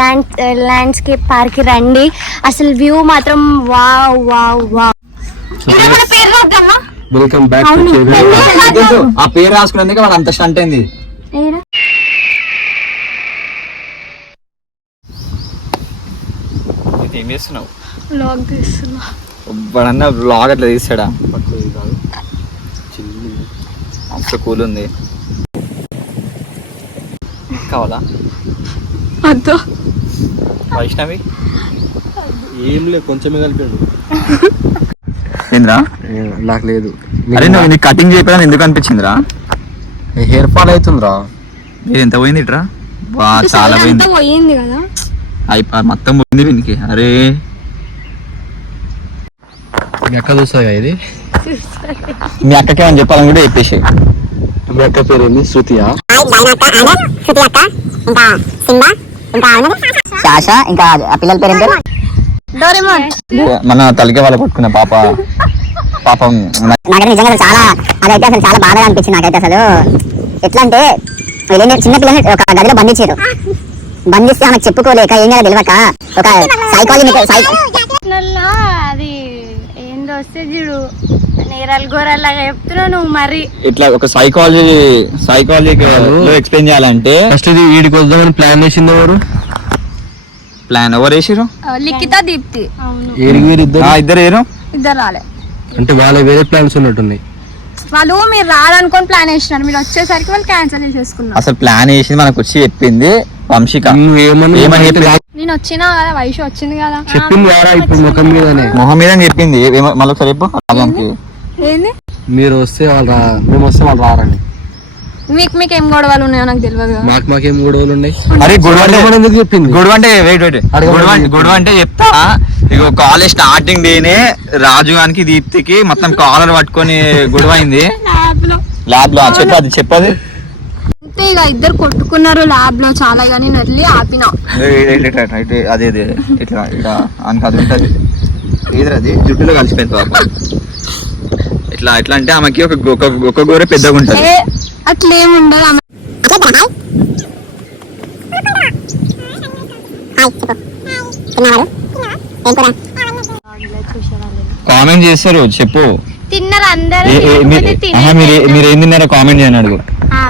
Landscape park రండి. అసలు view మాత్రం wow wow wow. Welcome back to ఆ పేరు రాసుకున్నందుకే వాళ్ళు అంత స్టంట్ అయింది. ఏం చేస్తున్నావు? వ్లాగ్ తీస్తున్నా. వాడన్నా వ్లాగ్ అట్లా తీస్తాడా? అంత కూల్ ఉంది. కావాలా అద్దు వైష్ణవి? ఏం లేదు, కొంచెమే కలిపాడు. ఏంద్రా? నాకు లేదు. అరే నువ్వు నీ కటింగ్ చేయకపోయినా ఎందుకు అనిపించిందిరా? హెయిర్ ఫాల్ అవుతుందిరా. మీరు ఎంత పోయింది ఇట్రా? బా చాలా పోయింది కదా, మొత్తం పోయింది వీనికి. అరే మీ అక్క చూస్తాయి ఇది. మీ అక్కకి ఏమని చెప్పాలని కూడా చెప్పేసి. మీ అక్క పేరు ఏంది? శృతియా? ఇంకా పిల్లల పేరు ఏంటి? మన తలకే వాళ్ళు పట్టుకున్న పాపం నాకైతే నిజంగా చాలా అదైతే అసలు చాలా బాధగా అనిపించింది నాకైతే. అసలు ఎట్లా అంటే చిన్న పిల్లల్ని ఒక గదిలో బంధిస్తే ఆమెకు చెప్పుకోలేక ఏం చేయాలో తెలియక ఒక అది ఏందో వస్తే చూడు నేరాలు గోరాలాగా చెప్తున్నావు నువ్వు. మరి ఇట్లా ఒక సైకాలజీ ఎక్స్ప్లెయిన్ చేయాలంటే ఫస్ట్ ఇది వీడికి వద్దామని ప్లాన్ చేసింది ఎవరు? ప్లాన్ ఎవరు వేసిరు? లిఖిత దీప్తి. ఇద్దరు రాలే అంటే వాళ్ళ వేరే ప్లాన్స్ ఉన్నట్టున్నాయి. వాళ్ళు మీరు రాలనుకొని ప్లాన్ వేసినారు, మీరు వచ్చేసరికి వాళ్ళు క్యాన్సిల్ చేసేసుకున్నారు. అసలు ప్లాన్ వేసింది మనకు వచ్చి చెప్పింది వంశిక. నేను వచ్చినా కదా, వైషు వచ్చింది కదా, చెప్పింది వారా ఇప్పుడు ముఖం మీద చెప్పింది. మళ్ళీ ఒకసారి చెప్పు. ఏంది మీరు వస్తే వాళ్ళు మేము వస్తే వాళ్ళు రారండి. మీకు ఏం గొడవలు ఉన్నాయో నాకు తెలియదు. మాకేం గొడవలు ఉన్నాయి? మరి ఎందుకు చెప్పింది? గొడవ అంటే చెప్తా. ఇగో కాలేజ్ స్టార్టింగ్ డేనే రాజు గానికి దీప్తికి మొత్తం కాలర్ పట్టుకొని గొడవ అయింది ల్యాబ్ లో. చెప్పది అంతే. ఇక ఇద్దరు కొట్టుకున్నారు ల్యాబ్ లో చాలా. ఇక నేను వెళ్ళి ఆపినా. అదే ఇట్లా ఇట్లా అది ఉంటది ఏదది జుట్టులో కలిసిపోయింది పాప. ఇట్లా ఎట్లా అంటే ఆమెకి ఒక గోరె పెద్దగా ఉంటది. అట్లేముండదు ఆమె. కామెంట్ చేస్తారు చెప్పు. తిన్నారు అందరూ. మీరేం తిన్నారో కామెంట్ చేయండి. అడుగు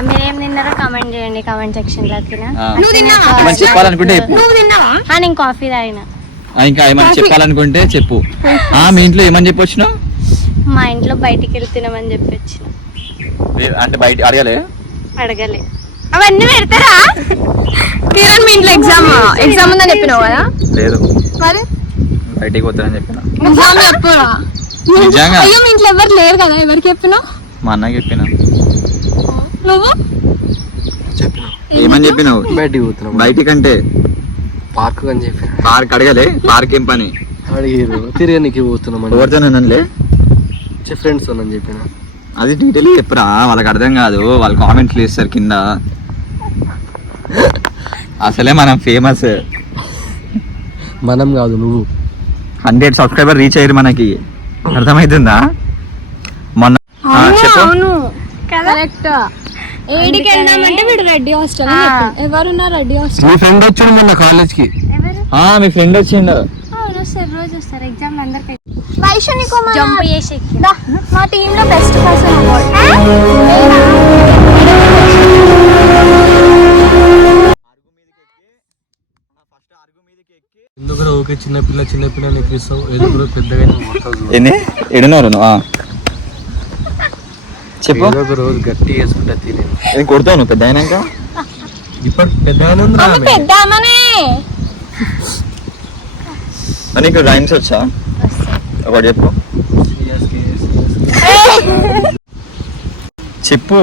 మీరేం తిన్నారో కామెంట్ చేయండి కామెంట్ సెక్షన్ లో. చెప్పాలనుకుంటే నేను కాఫీ తాగిన. ఇంకా ఏమైనా చెప్పాలనుకుంటే చెప్పు. మీ ఇంట్లో ఏమని చెప్పొచ్చినావు? మా ఇంట్లో బయటికి వెళ్తున్నామని చెప్పొచ్చిన. అంటే బయట అడగలే అవన్నీ పెడతారా? కిరణ్ మీ ఇంట్లో ఎగ్జామ్ ఉందని చెప్పినావు కదా? లేదు, మరి బయటికి పోతానని చెప్పిన. చెప్పురా. అయ్యో మీ ఇంట్లో ఎవరు లేరు కదా, ఎవరికి చెప్పినావు? మా అన్నకి చెప్పిన. నువ్వు ఏమని చెప్పినావు? బయటికి పోతున్నాం. బయటికంటే పార్క్ అని చెప్పిన. పార్క్ అడగలే. పార్క్ ఏం పని? అడిగారు తిరగనికి పోతున్నాం. ఎవరితోనంలే ఫ్రెండ్స్ అని చెప్పిన. అది డీటెయిల్ చెప్పరా, వాళ్ళకి అర్థం కాదు. వాళ్ళు కామెంట్లు చేస్తారు కింద. అసలే మనం ఫేమస్. మనం కాదు నువ్వు. 100 సబ్స్క్రైబర్ రీచ్ అయ్యారు మనకి. అర్థమవుతుందా? మొన్న అవును కరెక్ట్. ఏడికి వెళ్దామంటే వీడు రెడ్డి హాస్టల్. ఎవరున్నారు రెడ్డి హాస్టల్? మీ ఫ్రెండ్ వచ్చాడు మొన్న కాలేజ్ కి. మీ ఫ్రెండ్ వచ్చిండు. రోజు వస్తారు ఎగ్జామ్ అందరికి. వైషు నీకు జంప్ చేసి మా టీమ్ లో బెస్ట్ పర్సన్ అవార్డ్. ఎందుకు ఓకే చిన్నపిల్ల నీకు ఇస్తావు? ఎందుకు పెద్దగా ఎడున్నారు చెప్పు. ఒక రోజు గట్టి వేసుకుంటా తినే కొడతావు నువ్వు పెద్ద అయినాక. ఇప్పుడు పెద్ద నీకు రైమ్స్ వచ్చా? ఒకటి చెప్పు. చెప్పు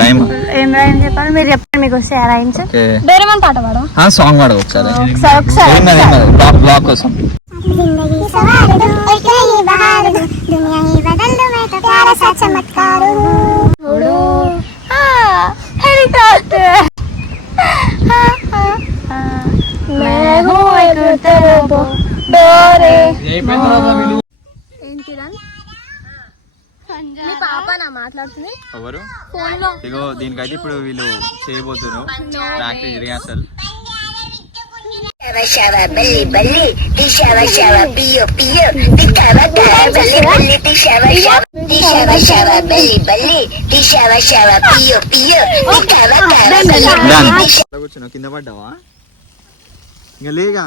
రైమ్. ఏం రైమ్ చెప్పాలి? మీరు చెప్పండి, మీకు వస్తే రైమ్స్. డోరేమాన్ పాట పాడు. సాంగ్ పాడు ఒకసారి. బ్లాక్ కోసం. మాట్లాడుతుంది ఎవరు? ఇగో దీనికైతే ఇప్పుడు వీళ్ళు చేయబోతున్నారు practice rehearsal. Shava belly belly, shava shava pio pio, shava belly belly, shava shava belly belly, shava shava pio pio, కూర్చున్నావు కింద పడ్డావా ఇంకా లేగా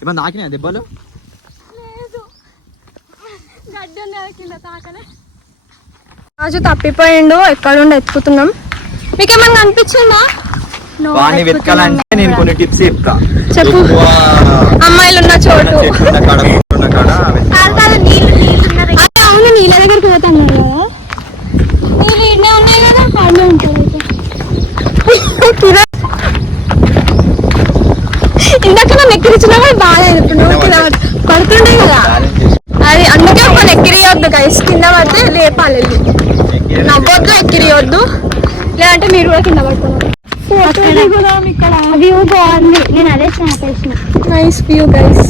ఏమన్నా నాకినా దెబ్బలు రాజు తప్పిపోయిండు, ఎక్కడుండి ఎత్తుకుతున్నాం. మీకేమన్నా అనిపించిందా? వాడిని వెతకాలంటే నేను కొన్ని టిప్స్ చెప్తా. చెప్పు. అమ్మాయిలు ఉన్న చోటు, అవును నీళ్ళ దగ్గరికి పోతాను కదా, నీళ్ళు ఇన్నే ఉన్నాయి కదా, ఆడనే ఉంటాయి. ఇందాక నన్ను ఎక్కిరించినా కూడా బాగాలేదు, ఇప్పుడు పడుతుండే కదా, అది అందుకే ఒక ఎక్కిరియొద్దు గైస్, కింద పడితే లేపాలి, నవ్వొద్దు ఎక్కిరియొద్దు, లేదంటే మీరు కూడా కింద పడుతున్నారు. వ్యూ బాగుంది, నేను అదే చేసిన నైస్ వ్యూ గైస్.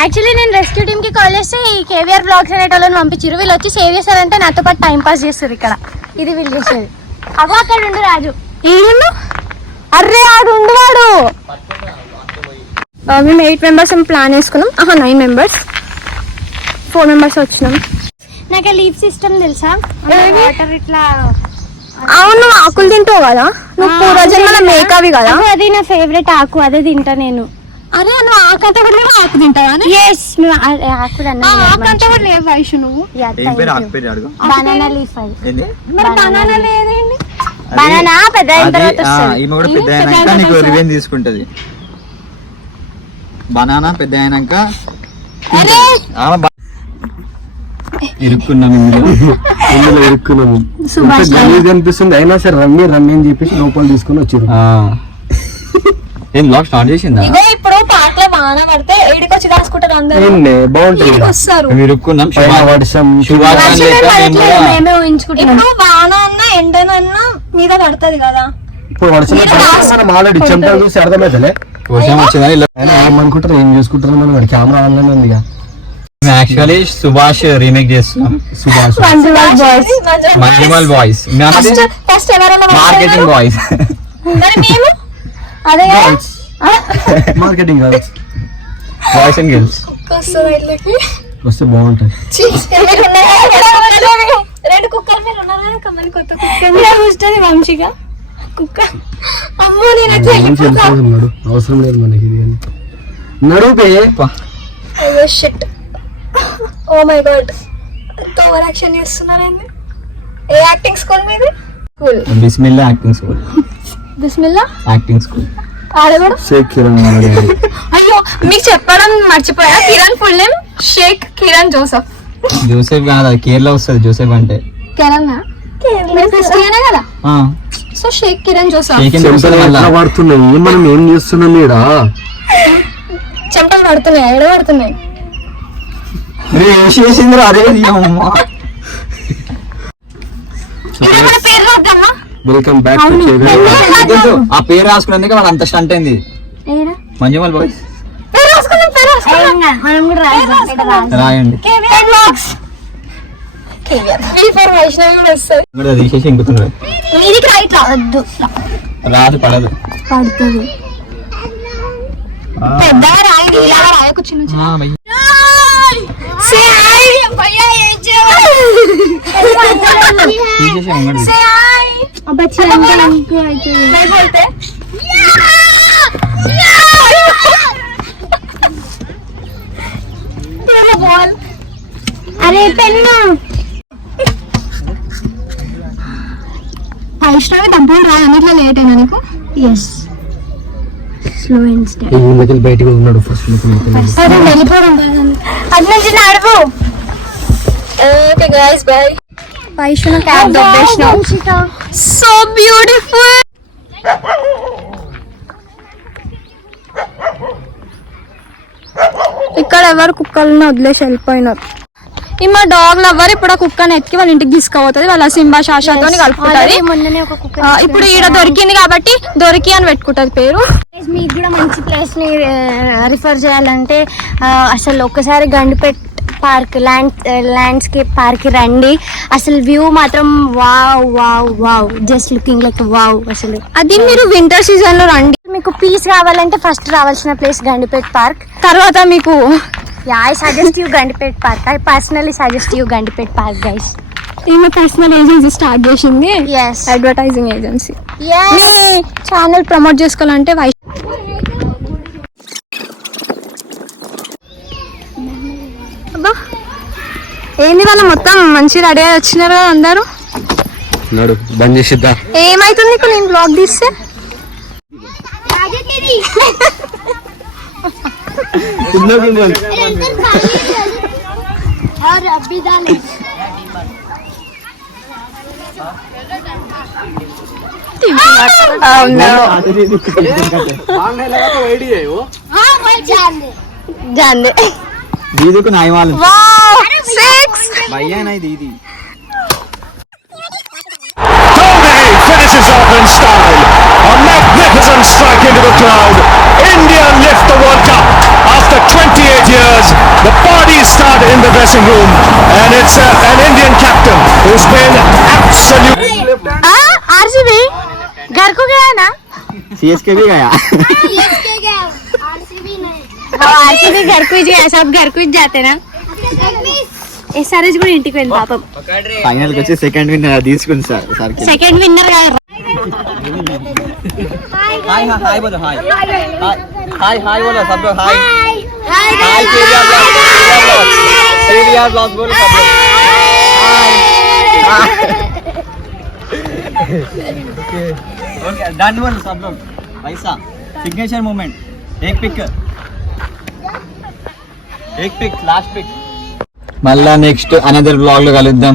యాక్చువల్లీ నేను రెస్క్యూ టీమ్ కి కాల్ చేస్తే ఈ కేవీఆర్ బ్లాగ్స్ అనే వాళ్ళని పంపించారు. వీళ్ళు వచ్చి సేవ్ చేస్తారంటే నాతో పాటు టైం పాస్ చేస్తారు. ఇక్కడ ఇది వీళ్ళు చేసేది. అగో అక్కడ ఉండు రాజు, ఈడుండు, అర్రే ఆడు ఉండవాడు. మేము 8 members ప్లాన్ వేసుకున్నాం. 9 members, 4 members వచ్చినాం. నాకు లీఫ్ సిస్టమ్ తెలుసా, వాటర్ ఇట్లా. అవును ఆకులు తింటావు కదా నువ్వు, పూర్వజన్మల మేకవి కదా. అది నా ఫేవరెట్ ఆకు, అదే తింటా నేను. అరే నువ్వు ఆకంతా కూడా ఆకు తింటావా? ఎస్, నువ్వు ఆకు ఆకంతా కూడా లేవు వైషు నువ్వు. బనానా లీఫ్, అది బనానా లేదండి, బనానా పెద్ద అయిన తర్వాత వస్తుంది. తీసుకుంటది బనానా పెద్ద అయినాక. ఇరుక్కున్నాము అనిపిస్తుంది, అయినా సరే రమ్మి అని చెప్పేసి లోపల తీసుకుని వచ్చారు. ఏం బ్లాగ్ స్టార్ట్ చేసిందా? ఇప్పుడు పాటలో వాన పడితే ఏడికి వచ్చి రాసుకుంటారు అందరూ, బాగుంటుంది వస్తారు. ఇరుక్కున్నాం, వర్షం మేమే ఊహించుకుంటాం. ఇప్పుడు వాన అన్నా ఎండనన్నా మీద పడుతుంది కదా. ఇప్పుడు వర్షం ఆల్రెడీ చెంపలు చూసి అర్థమైతలే వర్షం వచ్చిందా ఏమనుకుంటారు, ఏం చూసుకుంటారు, మనం కెమెరా ఆన్లైన్ ఉంది. యాక్చువల్లీ సుభాష్ రీమేక్ చేస్తున్నాం. Subhash Manjummel boys, marketing boys, అదే మార్కెటింగ్ బాయ్స్ అండ్ గర్ల్స్ వస్తే బాగుంటుంది. రెండు కుక్కలు మీరు ఉన్నారు కమ్మని, కొత్త కుక్క వంశీగా కుక్క. అమ్మో నేనైతే అవసరం లేదు మనకి ఇది నడుపే. అయ్యో షిట్, ఓ మై గాడ్, ఎంత ఓవర్ యాక్షన్ చేస్తున్నారండి. ఏ యాక్టింగ్ స్కూల్ మీది? School Bismillah acting school. Bismillah acting school. ఆడవాడు షేక్ కిరణ్. అయ్యో మీకు చెప్పడం మర్చిపోయా, Kiran full name Shaik Kiran Joseph. Joseph కాదు, కేరళ వస్తుంది జోసెఫ్ అంటే. కేరళ క్రిస్టియనే కదా, సో షేక్ కిరణ్ జోసెఫ్. పడుతున్నాయి, మనం ఏం చేస్తున్నాం ఈడ? చెంపలు పడుతున్నాయి, ఎడ పడుతున్నాయి. చేసిందిరా అదే. పేరు రాద్దామా? Welcome back. ఆ పేరు రాసుకునేందుకు వాడు అంత స్టంట్ అయింది. మంజుమల్ బాయ్స్ రాయండి. తీసేసి ఇంకుతున్నారు. రాదు, పడదు, పడుతుంది. పెద్దగా రాయి, ఇలా రాయకు చిన్న. అరే పెన్ను ఇష్టంగా డబ్బులు రాయి, అన్నిట్లో లేట్ అయినా నీకు. Yes, slow and steady. బయటకు ఉన్నాడు ఫస్ట్. వెళ్ళిపోవడం అది నుంచి నడుపు. Okay guys bye. Vaishnav cab దొబ్బేసినాం. So beautiful. ఇక్కడ ఎవరు కుక్కలను వదిలేసి వెళ్ళిపోయినారు. ఈ మా డాగ్ లవర్ ఇప్పుడు ఆ కుక్కని ఎత్తికి వాళ్ళ ఇంటికి తీసుకుపోతుంది, వాళ్ళ సింబా శాషాతో కలుపుతుంది. ఇప్పుడు ఈడ దొరికింది కాబట్టి దొరికి అని పెట్టుకుంటది పేరు. మీకు కూడా మంచి ప్లేస్ ని రిఫర్ చేయాలంటే అసలు ఒక్కసారి గండిపేట్ పార్క్ ల్యాండ్స్కేప్ పార్క్ రండి. అసలు వ్యూ మాత్రం wow wow wow, just looking like wow. అసలు అది మీరు వింటర్ సీజన్ లో రండి. మీకు పీస్ కావాలంటే ఫస్ట్ రావాల్సిన ప్లేస్ గండిపేట్ పార్క్, తర్వాత మీకు I suggest you Gandipet park. I personally suggest you Gandipet park guys. ఈమె పర్సనల్ ఏజెన్సీ స్టార్ట్ చేసింది, Yes. Advertising agency. Yes. Channel promote చేసుకోవాలంటే ఏంది వాళ్ళ మొత్తం మంచి రెడీ అయి వచ్చినారు కదా అందరూ. నడు బంద్ చేసిద్దా. ఏమైతుంది నీకు నేను బ్లాగ్ తీస్తే? జాందే దీదుకు నాయ వాళ్ళు వావ్ 6 భయ్యా నాయ దీది. Finishes off in style. A magnificent strike into the crowd. India lift the World Cup after 28 years. The party started in the dressing room, and it's an Indian captain who's been absolutely. RCB घर को गया ना? CSK भी गया. RCB घर को ही गया, सब घर को ही जाते ना. ఎస్ఆర్హెచ్ కూడా ఇంటికి వెళ్ళి పాపం. ఫైనల్ కి వచ్చి సెకండ్ విన్నర్ తీసుకుంది సార్. సెకండ్ విన్నర్ గా हाय हाय बोलो हाय हाय हाय बोलो सब लोग हाय हाय हाय केरिया ब्लॉग बोलो सब लोग हाय. ओके डन बोलो सब लोग. पैसा सिग्नेचर मोमेंट एक पिक लास्ट पिक. మళ్ళా నెక్స్ట్ అనదర్ బ్లాగ్ లో కలుద్దాం.